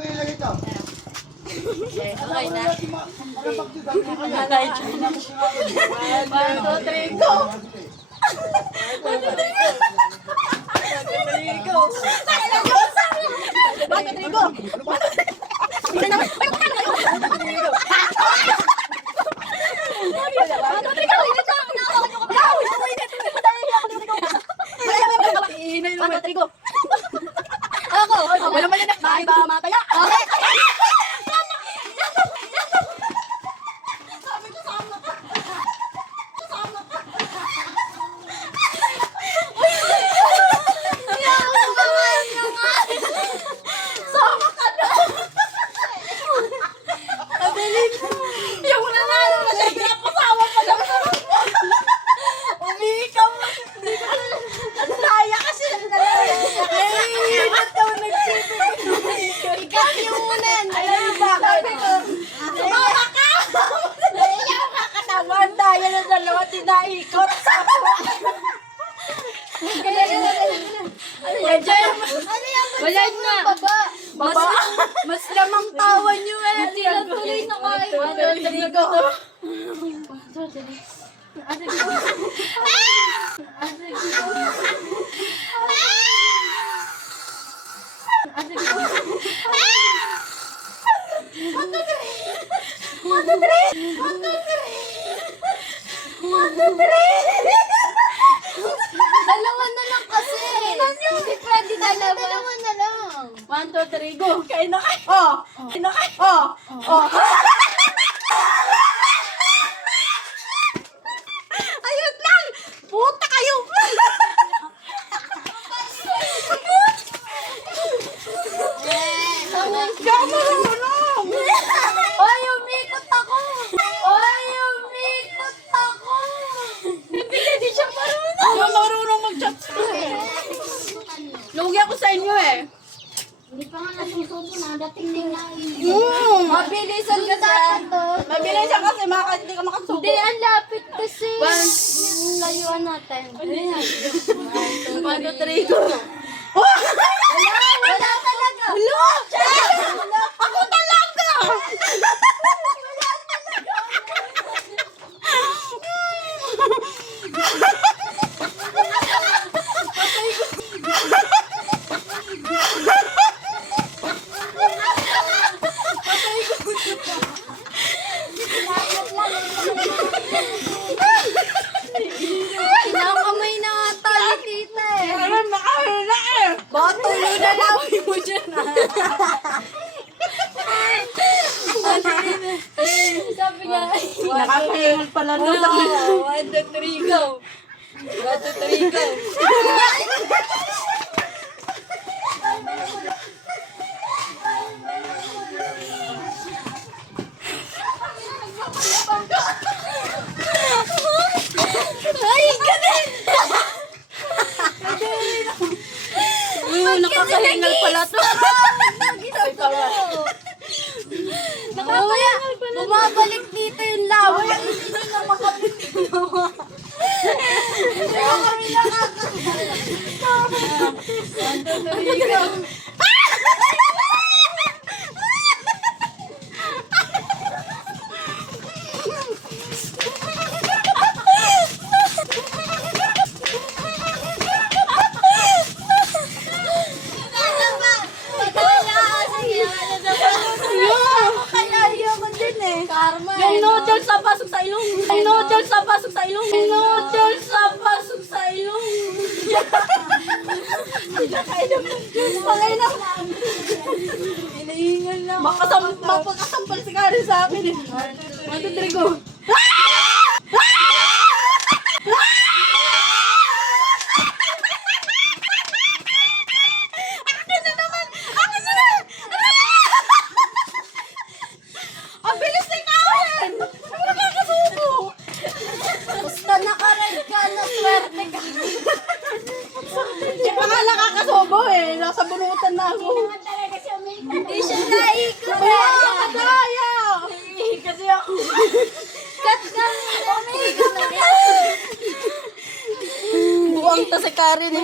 Okay na. One, two, three, go! One, two, three, go! One, two, three, go! Hindi naman. Ako, wala man yan. Bakit ba mataya? Okay. Sabi ko sama ka. Sama ka. Sama ka na. Abilin. Yung nanalo na siya. Pinapasama pa lang. Umiikaw mo. Ang daya kasi. Ay, ba't daw nagsipig? Ikaw yung unan. Alam mo ba? Sabi ko, sumama ka! Naiyaw ka ka naman. Daya na dalawa tinaikot sa ako. Wala na. Mas lamang tawa niyo eh. Hindi lang tuloy na kayo. Dalawa na lang kasi. Hindi pwede dalawa. Dalawa na lang. 1, 2, 3, go. Kain na kayo. Oh. Kain na kayo. Oh. Oh. Ayun lang. Puta kayo. Oy, umikot ako. Oy, umikot ako. Hindi siya marunong. Siya marunong mag-chat. Lugi ako sa inyo eh. Hindi pa nga nasusubo na, dating na Mabilisan kasi. Mabilisan kasi, hindi ka makasubo. Hindi, ang lapit kasi. Yung layuan natin. 1, 2, 3, go. Wala talaga. Hello! Ako talaga! Kinakamay na nga tayo, tita eh. Parang nakahila eh. Baka tuloy na lawin mo dyan Sabi niya, Nakakahingal pala nun. 1, 2, 3, go. 1, 2, 3, go. Ay, ganun! Nakakahingal pala to. Nakakahingal pala. Bumabalik dito yung lawa. Hindi na makapit yung lawa. Hindi ko kami nakakahingal. Karma. Yung noodles sa pasok sa ilong. Yung noodles sa pasok sa ilong. Yung noodles sa pasok sa ilong. Pangay na. Inahingal na. Mapagkasampal si Karen sa akin eh. 1, 2, 3, go. Ang bilis ni Karen! Ano nakakasubo? Basta nakared ka, naswerte ka. Di pa nga nakakasubo eh. Nasa bunutan na ako. Hindi siya naikot. Madaya! Kasi ako. Cut ka muna. Buwang ta si Karen eh.